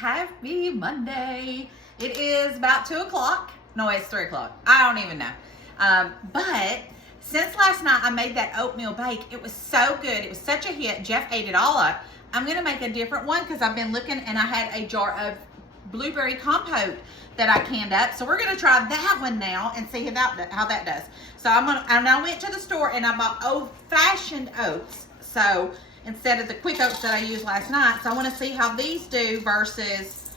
happy Monday. It is about 2 o'clock. No, it's 3 o'clock. I don't even know. But since last night I made that oatmeal bake, it was so good. It was such a hit. Jeff ate it all up. I'm going to make a different one because I've been looking and I had a jar of blueberry compote that I canned up. So we're going to try that one now and see how that does. So I went to the store and I bought old-fashioned oats. So instead of the quick oats that I used last night. So I want to see how these do versus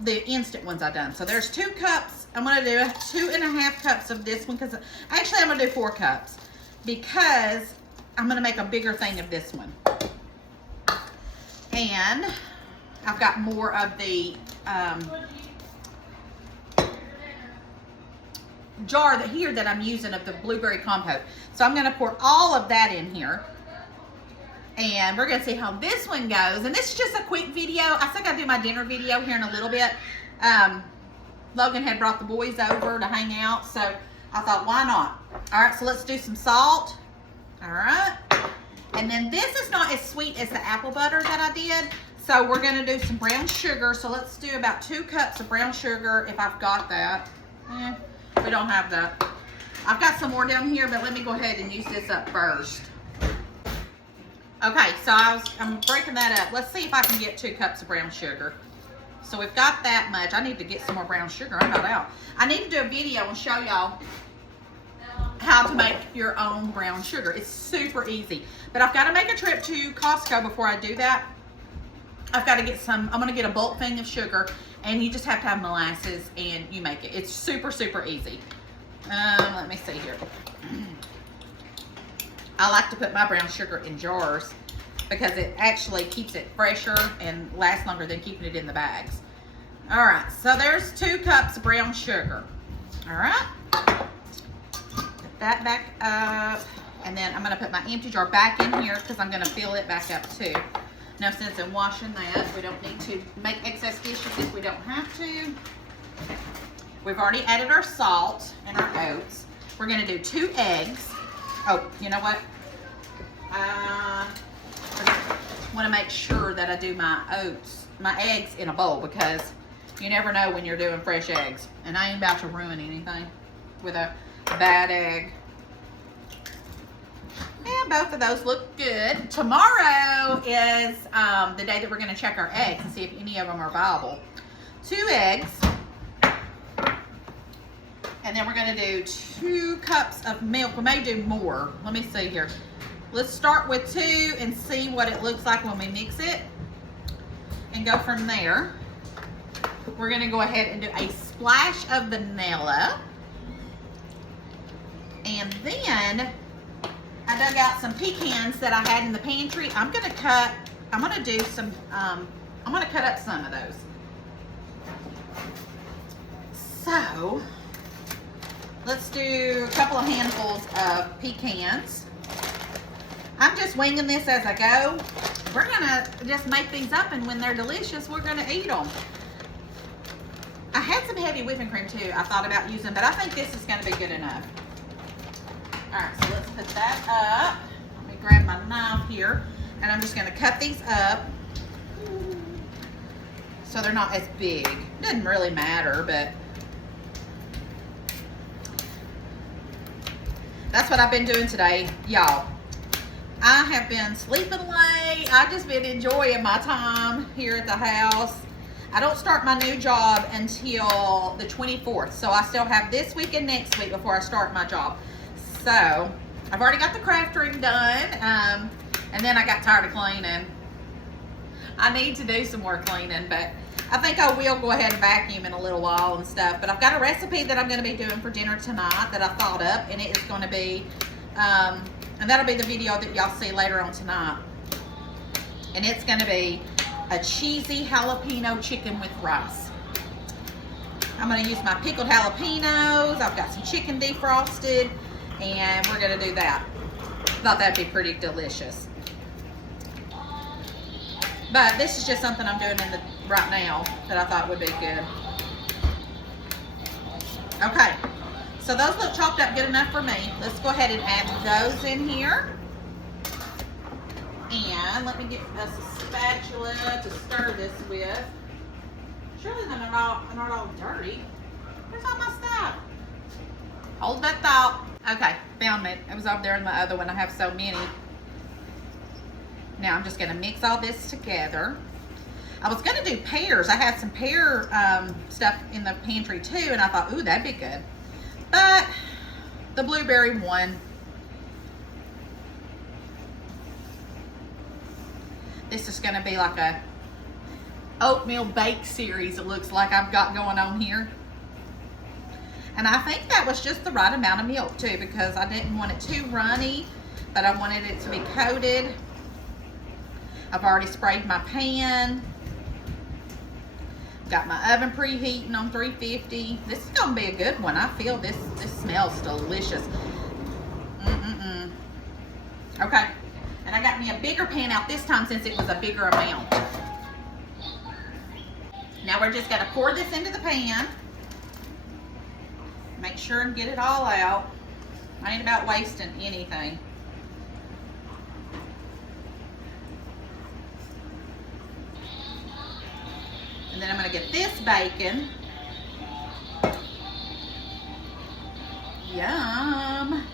the instant ones I've done. So there's 2 cups. I'm going to do 2.5 cups of this one because actually I'm going to do 4 cups because I'm going to make a bigger thing of this one. And I've got more of the jar here that I'm using of the blueberry compote. So I'm going to pour all of that in here. And we're going to see how this one goes. And this is just a quick video. I think I'll do my dinner video here in a little bit. Logan had brought the boys over to hang out. So I thought, why not? All right, so let's do some salt. All right. And then this is not as sweet as the apple butter that I did. So we're going to do some brown sugar. So let's do about 2 cups of brown sugar if I've got that. We don't have that. I've got some more down here, but let me go ahead and use this up first. Okay, so I'm breaking that up. Let's see if I can get 2 cups of brown sugar. So we've got that much. I need to get some more brown sugar. I'm about out. I need to do a video and show y'all how to make your own brown sugar. It's super easy. But I've got to make a trip to Costco before I do that. I've got to get some, I'm going to get a bulk thing of sugar, and you just have to have molasses and you make it. It's super, super easy. Let me see here. I like to put my brown sugar in jars because it actually keeps it fresher and lasts longer than keeping it in the bags. All right, so there's 2 cups of brown sugar. All right, put that back up. And then I'm gonna put my empty jar back in here because I'm gonna fill it back up too. No sense in washing that. We don't need to make excess dishes if we don't have to. We've already added our salt and our oats. We're gonna do 2 eggs. Oh, you know what? I want to make sure that I do my eggs in a bowl because you never know when you're doing fresh eggs. And I ain't about to ruin anything with a bad egg. And both of those look good. Tomorrow is the day that we're going to check our eggs and see if any of them are viable. 2 eggs. And then we're going to do 2 cups of milk. We may do more. Let me see here. Let's start with 2 and see what it looks like when we mix it. And go from there. We're going to go ahead and do a splash of vanilla. And then I dug out some pecans that I had in the pantry. I'm going to cut up some of those. So let's do a couple of handfuls of pecans. I'm just winging this as I go. We're gonna just make things up, and when they're delicious, we're gonna eat them. I had some heavy whipping cream too I thought about using, but I think this is gonna be good enough. All right, so let's put that up. Let me grab my knife here, and I'm just gonna cut these up so they're not as big. Doesn't really matter, but that's what I've been doing today, y'all. I have been sleeping late. I've just been enjoying my time here at the house. I don't start my new job until the 24th, so I still have this week and next week before I start my job. So I've already got the craft room done, and then I got tired of cleaning. I need to do some more cleaning, but I think I will go ahead and vacuum in a little while and stuff. But I've got a recipe that I'm going to be doing for dinner tonight that I thought up, and it is going to be, and that'll be the video that y'all see later on tonight. And it's going to be a cheesy jalapeno chicken with rice. I'm going to use my pickled jalapenos. I've got some chicken defrosted, and we're going to do that. Thought that'd be pretty delicious. But this is just something I'm doing right now that I thought would be good. Okay, so those look chopped up good enough for me. Let's go ahead and add those in here. And let me get us a spatula love to stir this with. Surely they're not all dirty. Where's all my stuff? Hold that thought. Okay, found it. It was over there in the other one. I have so many. Now I'm just gonna mix all this together. I was gonna do pears. I had some pear stuff in the pantry too, and I thought, ooh, that'd be good. But the blueberry won. This is gonna be like a oatmeal bake series, it looks like I've got going on here. And I think that was just the right amount of milk too, because I didn't want it too runny, but I wanted it to be coated. I've already sprayed my pan. Got my oven preheating on 350. This is gonna be a good one. I feel this smells delicious. Okay, and I got me a bigger pan out this time since it was a bigger amount. Now we're just gonna pour this into the pan. Make sure and get it all out. I ain't about wasting anything. And then I'm gonna get this bacon. Yum.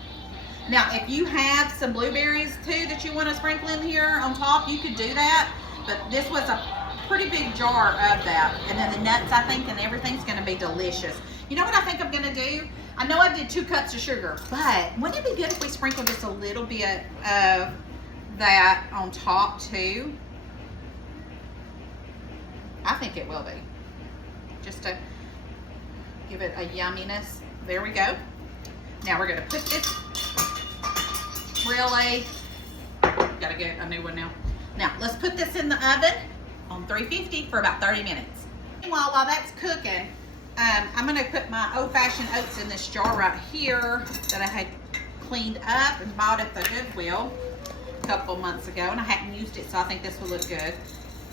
Now, if you have some blueberries too that you want to sprinkle in here on top, you could do that. But this was a pretty big jar of that. And then the nuts, I think, and everything's gonna be delicious. You know what I think I'm gonna do? I know I did 2 cups of sugar, but wouldn't it be good if we sprinkled just a little bit of that on top too? I think it will be. Just to give it a yumminess. There we go. Now we're gonna put this really, gotta get a new one now. Now let's put this in the oven on 350 for about 30 minutes. Meanwhile, while that's cooking, I'm gonna put my old-fashioned oats in this jar right here that I had cleaned up and bought at the Goodwill a couple months ago, and I hadn't used it, so I think this will look good.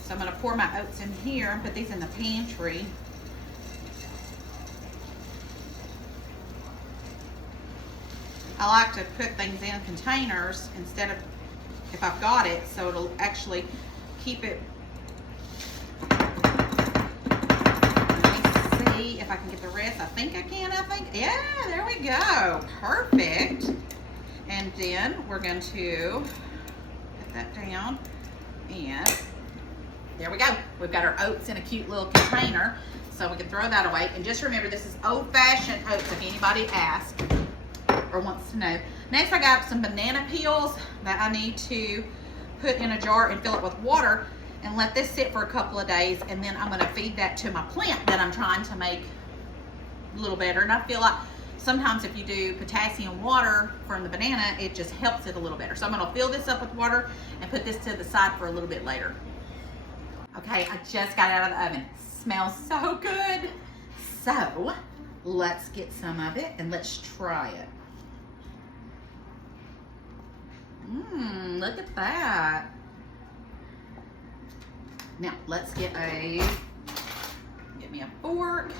So I'm gonna pour my oats in here and put these in the pantry. I like to put things in containers instead of, if I've got it, so it'll actually keep it. Let me see if I can get the rest. I think I can, yeah, there we go. Perfect. And then we're going to put that down, and there we go. We've got our oats in a cute little container, so we can throw that away. And just remember, this is old-fashioned oats if anybody asks or wants to know. Next, I got some banana peels that I need to put in a jar and fill it with water and let this sit for a couple of days, and then I'm gonna feed that to my plant that I'm trying to make a little better. And I feel like sometimes if you do potassium water from the banana, it just helps it a little better. So I'm gonna fill this up with water and put this to the side for a little bit later. Okay, I just got it out of the oven. It smells so good. So let's get some of it and let's try it. Look at that. Now let's get me a fork.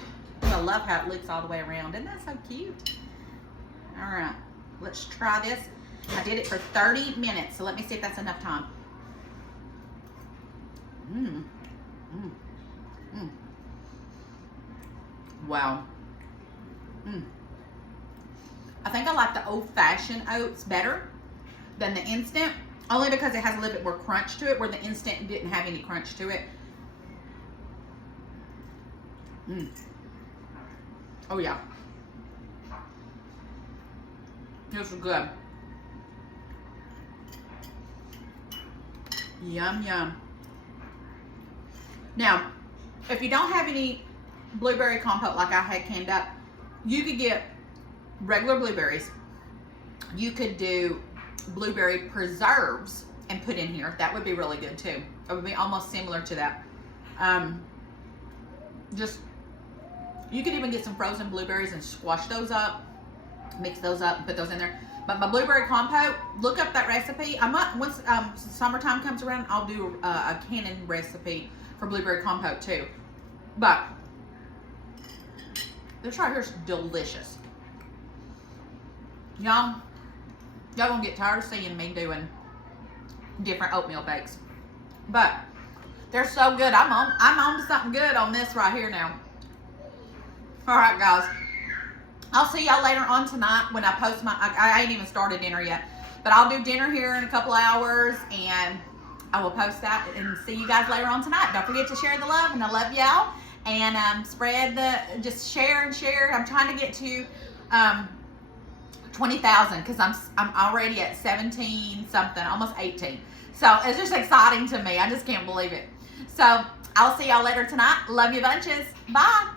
Ooh, I love how it looks all the way around. Isn't that so cute? All right, let's try this. I did it for 30 minutes, so let me see if that's enough time. Wow. I think I like the old-fashioned oats better than the instant, only because it has a little bit more crunch to it, where the instant didn't have any crunch to it. Oh yeah. This is good. Yum, yum. Now, if you don't have any blueberry compote like I had canned up, you could get regular blueberries. You could do blueberry preserves and put in here. That would be really good too. It would be almost similar to that. You could even get some frozen blueberries and squash those up, mix those up and put those in there. But my blueberry compote, look up that recipe. I might, once summertime comes around, I'll do a canning recipe for blueberry compote too. But this right here is delicious. Y'all gonna get tired of seeing me doing different oatmeal bakes. But They're so good. I'm on to something good on this right here now. All right, guys. I'll see y'all later on tonight when I post my, I ain't even started dinner yet, but I'll do dinner here in a couple hours, and I will post that and see you guys later on tonight. Don't forget to share the love, and I love y'all. And spread just share and share. I'm trying to get to 20,000 because I'm already at 17 something, almost 18. So it's just exciting to me. I just can't believe it. So I'll see y'all later tonight. Love you bunches. Bye.